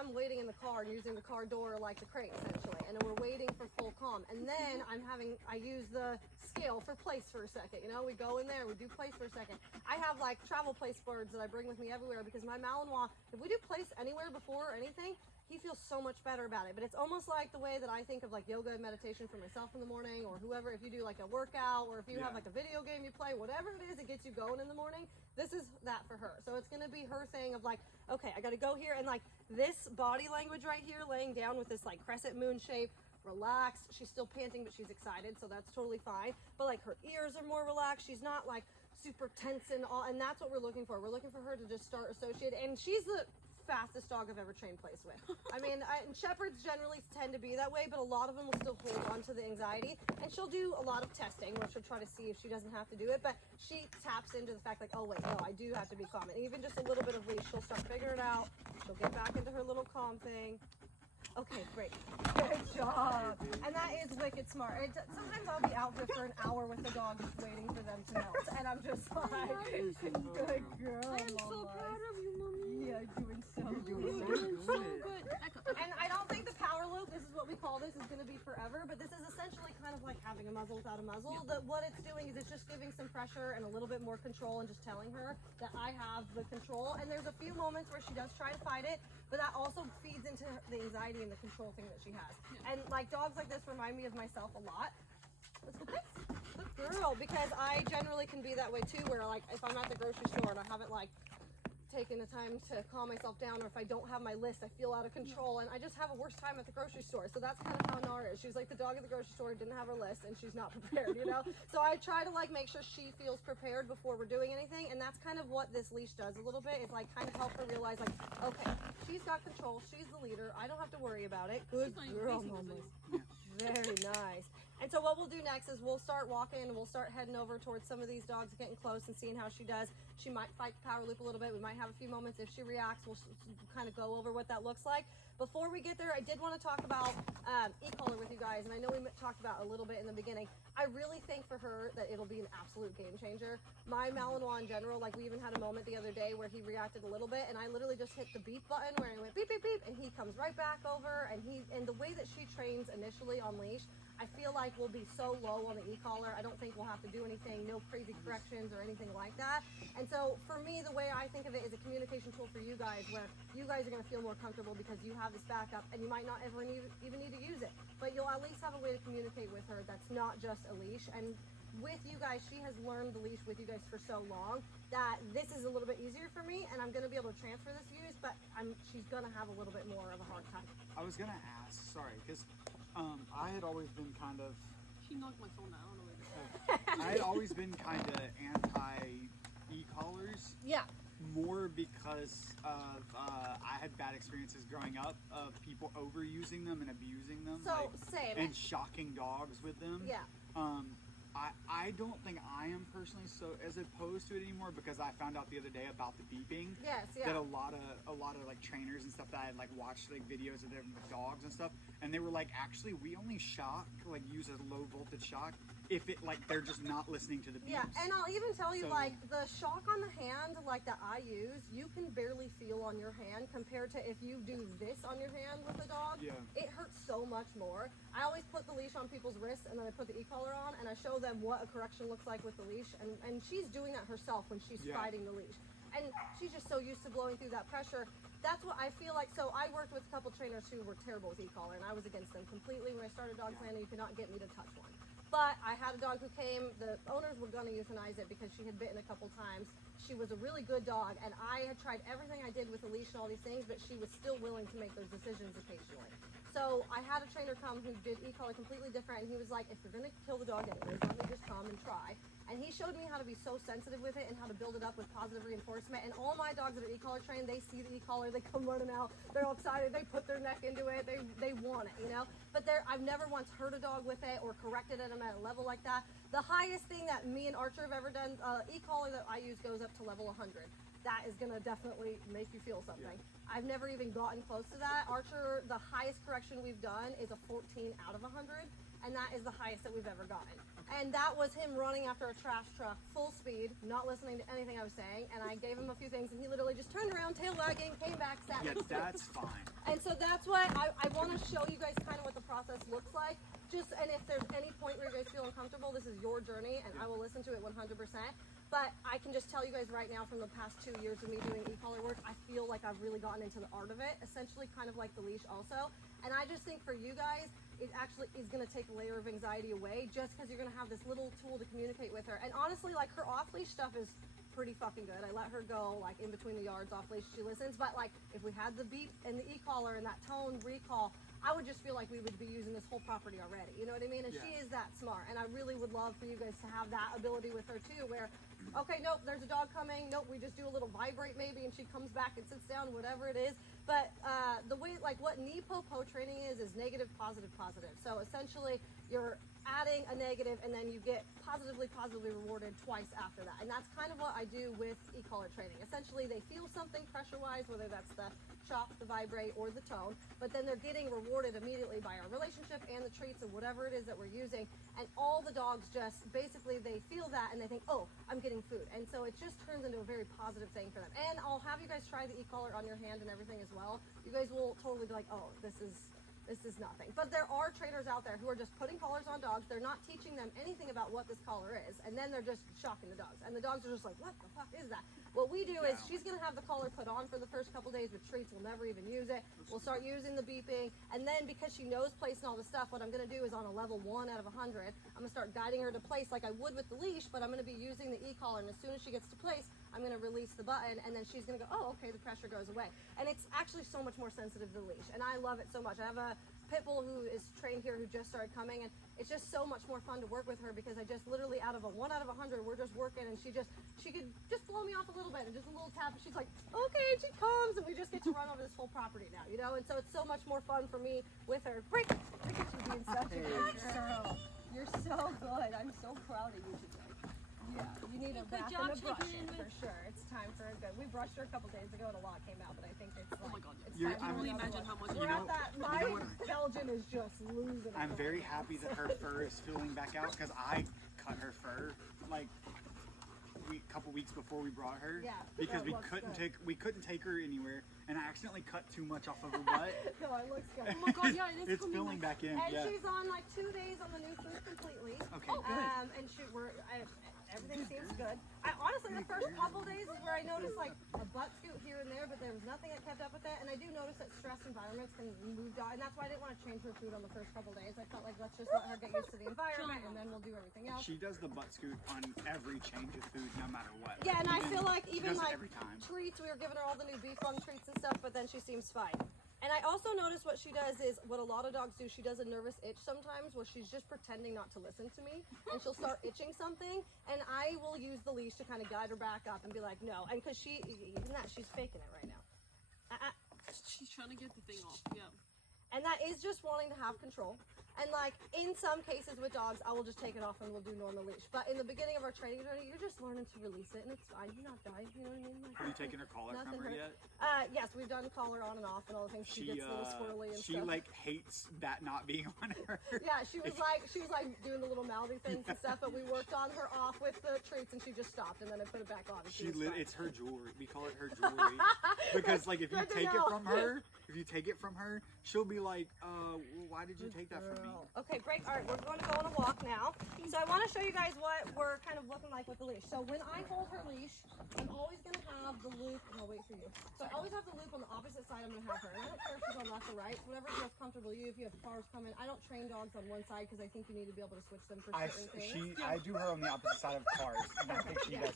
I'm waiting in the car and using the car door like the crate essentially, and then we're waiting for full calm. And then I use the scale for place for a second. You know, we go in there, we do place for a second. I have like travel place boards that I bring with me everywhere because my Malinois, if we do place anywhere before or anything, he feels so much better about it. But it's almost like the way that I think of like yoga and meditation for myself in the morning, or whoever, if you do like a workout, or if you have like a video game you play, whatever it is, it gets you going in the morning. This is that for her. So it's going to be her thing of like, okay, I got to go here. And like this body language right here, laying down with this like crescent moon shape, relaxed. She's still panting, but she's excited. So that's totally fine. But like her ears are more relaxed. She's not like super tense and all. And that's what we're looking for. We're looking for her to just start associated. And she's the fastest dog I've ever trained place with. I mean, and shepherds generally tend to be that way, but a lot of them will still hold on to the anxiety, and she'll do a lot of testing where she'll try to see if she doesn't have to do it, but she taps into the fact like, oh wait, no, I do have to be calm. And even just a little bit of leash, she'll start figuring it out. She'll get back into her little calm thing. Okay, great. Good job. And that is wicked smart. Sometimes I'll be out there for an hour with the dog just waiting for them to melt. And I'm just like, good girl. I am so proud of you, Mommy. Yeah, you're doing so good. You're doing so good. And I don't think the power loop, this is what we call this, is going to be forever. But this is essentially kind of like having a muzzle without a muzzle. What it's doing is it's just giving some pressure and a little bit more control and just telling her that I have the control. And there's a few moments where she does try to fight it, but that also feeds into the anxiety and the control thing that she has. And like dogs like this remind me of myself a lot. Let's go, thanks. Good girl, because I generally can be that way too, where like if I'm at the grocery store and I haven't like taken the time to calm myself down, or if I don't have my list, I feel out of control, and I just have a worse time at the grocery store. So that's kind of how Anar is. She's like the dog at the grocery store who didn't have her list, and she's not prepared, you know? So I try to like make sure she feels prepared before we're doing anything, and that's kind of what this leash does a little bit. It's like kind of help her realize like, okay, she's got control, she's the leader, I don't have to worry about it. Good girl, Mama. Very nice. And so what we'll do next is we'll start walking and we'll start heading over towards some of these dogs, getting close and seeing how she does. She might fight the power loop a little bit. We might have a few moments. If she reacts, we'll kind of go over what that looks like. Before we get there, I did want to talk about e-collar with you guys, and I know we talked about a little bit in the beginning. I really think for her that it'll be an absolute game changer. My Malinois in general, like we even had a moment the other day where he reacted a little bit, and I literally just hit the beep button where he went beep, beep, beep, and he comes right back over, and the way that she trains initially on leash, I feel like we'll be so low on the e-collar. I don't think we'll have to do anything, no crazy corrections or anything like that. And so for me, the way I think of it is a communication tool for you guys, where you guys are gonna feel more comfortable because you have this backup, and you might not ever even need to use it, but you'll at least have a way to communicate with her that's not just a leash. And with you guys, she has learned the leash with you guys for so long that this is a little bit easier for me, and I'm going to be able to transfer this use, but she's going to have a little bit more of a hard time. I was going to ask, sorry, because I had always been kind of... She knocked my phone out. I don't know what it is. I had always been kind of anti e-collars. Yeah. More because of I had bad experiences growing up of people overusing them and abusing them. So, same. And shocking dogs with them. Yeah. I don't think I am personally so as opposed to it anymore, because I found out the other day about the beeping. Yes, yeah. That a lot of like trainers and stuff that I had like watched like videos of them with dogs and stuff, and they were like, actually we only use a low voltage shock if it like they're just not listening to the beeps. Yeah, and I'll even tell you, like the shock on the hand like that I use, you can barely feel on your hand compared to if you do this on your hand with a dog. Yeah. It hurts so much more. I always put the leash on people's wrists, and then I put the e-collar on, and I show them what a correction looks like with the leash, and she's doing that herself when she's fighting the leash, and she's just so used to blowing through that pressure. That's what I feel like. So I worked with a couple trainers who were terrible with e-collar, and I was against them completely. When I started dog planning, you could not get me to touch one. But I had a dog who came, the owners were going to euthanize it because she had bitten a couple times. She was a really good dog, and I had tried everything I did with the leash and all these things, but she was still willing to make those decisions occasionally. So I had a trainer come who did e-collar completely different, and he was like, if you're going to kill the dog anyways, let me just come and try. And he showed me how to be so sensitive with it and how to build it up with positive reinforcement. And all my dogs that are e-collar trained, they see the e-collar, they come running out, they're all excited, they put their neck into it, they want it, you know? But I've never once hurt a dog with it or corrected them at a level like that. The highest thing that me and Archer have ever done, e-collar that I use goes up to level 100. that is gonna definitely make you feel something. I've never even gotten close to that. Archer, the highest correction we've done is a 14 out of 100, and that is the highest that we've ever gotten. And that was him running after a trash truck, full speed, not listening to anything I was saying, and I gave him a few things, and he literally just turned around, tail wagging, came back, sat. Yeah, that's fine. And so that's why I want to show you guys kind of what the process looks like. And if there's any point where you guys feel uncomfortable, this is your journey, and I will listen to it 100%. But I can just tell you guys right now, from the past 2 years of me doing e-collar work, I feel like I've really gotten into the art of it, essentially kind of like the leash also. And I just think for you guys, it actually is going to take a layer of anxiety away, just because you're going to have this little tool to communicate with her. And honestly, like, her off-leash stuff is pretty fucking good. I let her go like in between the yards off leash, she listens. But like, if we had the beep and the e-collar and that tone recall, I would just feel like we would be using this whole property already, you know what I mean? And she is that smart, and I really would love for you guys to have that ability with her too, where okay, nope, there's a dog coming, nope, we just do a little vibrate maybe and she comes back and sits down, whatever it is. But the way, like, what knee-po-po training is negative, positive, positive. So essentially you're adding a negative and then you get positively rewarded twice after that. And that's kind of what I do with e-collar training. Essentially they feel something pressure-wise, whether that's the shock, the vibrate, or the tone, but then they're getting rewarded immediately by our relationship and the treats and whatever it is that we're using. And all the dogs just basically, they feel that and they think, oh, I'm getting food. And so it just turns into a very positive thing for them. And I'll have you guys try the e-collar on your hand and everything as well. You guys will totally be like, oh, this is nothing. But there are trainers out there who are just putting collars on dogs. They're not teaching them anything about what this collar is, and then they're just shocking the dogs. And the dogs are just like, what the fuck is that? What we do is she's going to have the collar put on for the first couple days with treats. We'll never even use it. We'll start using the beeping, and then because she knows place and all this stuff, what I'm going to do is on a level 1 out of 100, I'm going to start guiding her to place like I would with the leash, but I'm going to be using the e-collar, and as soon as she gets to place, I'm going to release the button, and then she's going to go, oh, okay, the pressure goes away. And it's actually so much more sensitive to the leash, and I love it so much. I have a pit bull who is trained here who just started coming, and it's just so much more fun to work with her because I just literally out of a 1 out of 100, we're just working, and she could just blow me off a little bit and just a little tap, and she's like, okay, and she comes, and we just get to run over this whole property now, you know. And so it's so much more fun for me with her. Look at you being such a good girl. You're so good. I'm so proud of you today. Yeah, you need a bath and a brushing for sure. It's time for a good. We brushed her a couple days ago and a lot came out, but I think it's like, oh my god, it's I time can for only another imagine one. how much We're at that. My Belgian is just losing it. I'm very happy that her fur is filling back out because I cut her fur like a couple weeks before we brought her. Yeah, because that we couldn't take her anywhere, and I accidentally cut too much off of her butt. No, it looks good. Oh my god, yeah, it is It's filling back in. And Yeah. she's on like 2 days on the new food completely. Okay, good. And everything seems good. Honestly, the first couple days is where I noticed like a butt scoot here and there, but there was nothing that kept up with that. And I do notice that stress environments can move down, and that's why I didn't want to change her food on the first couple days. I felt like let's just let her get used to the environment, and then we'll do everything else. She does the butt scoot on every change of food, no matter what. Yeah, and I feel like She even does it like every time. treats, we were giving her all the new beef lung treats and stuff, but then she seems fine. And I also notice what she does is what a lot of dogs do. She does a nervous itch sometimes where she's just pretending not to listen to me, and she'll start itching something, and I will use the leash to kind of guide her back up and be like, no. And because even that, she's faking it right now. she's trying to get the thing off. Yeah. And that is just wanting to have control. And like in some cases with dogs, I will just take it off and we'll do normal leash. But in the beginning of our training journey, you're just learning to release it, and it's fine. You're not dying. You know what I mean? Like, Have you taken her collar from her yet? Yes, we've done collar on and off and all the things. She gets a little squirrely and she stuff. like hates that not being on her. Yeah, she was like doing the little mouthy things and stuff, but we worked on her off with the treats, and she just stopped, and then I put it back on. And It's her jewelry. We call it her jewelry because like if you take it from her, she'll be like, well, why did you take that from me? Okay, break. All right, we're going to go on a walk now. So I want to show you guys what we're kind of looking like with the leash. So when I hold her leash, I'm always going to have the loop, and I'll wait for you. So I always have the loop on the opposite side I'm going to have her. And I don't care if she's on left or right, whatever's most comfortable to you. If you have cars coming, I don't train dogs on one side because I think you need to be able to switch them for certain things. I do her on the opposite side of cars, and I think she does.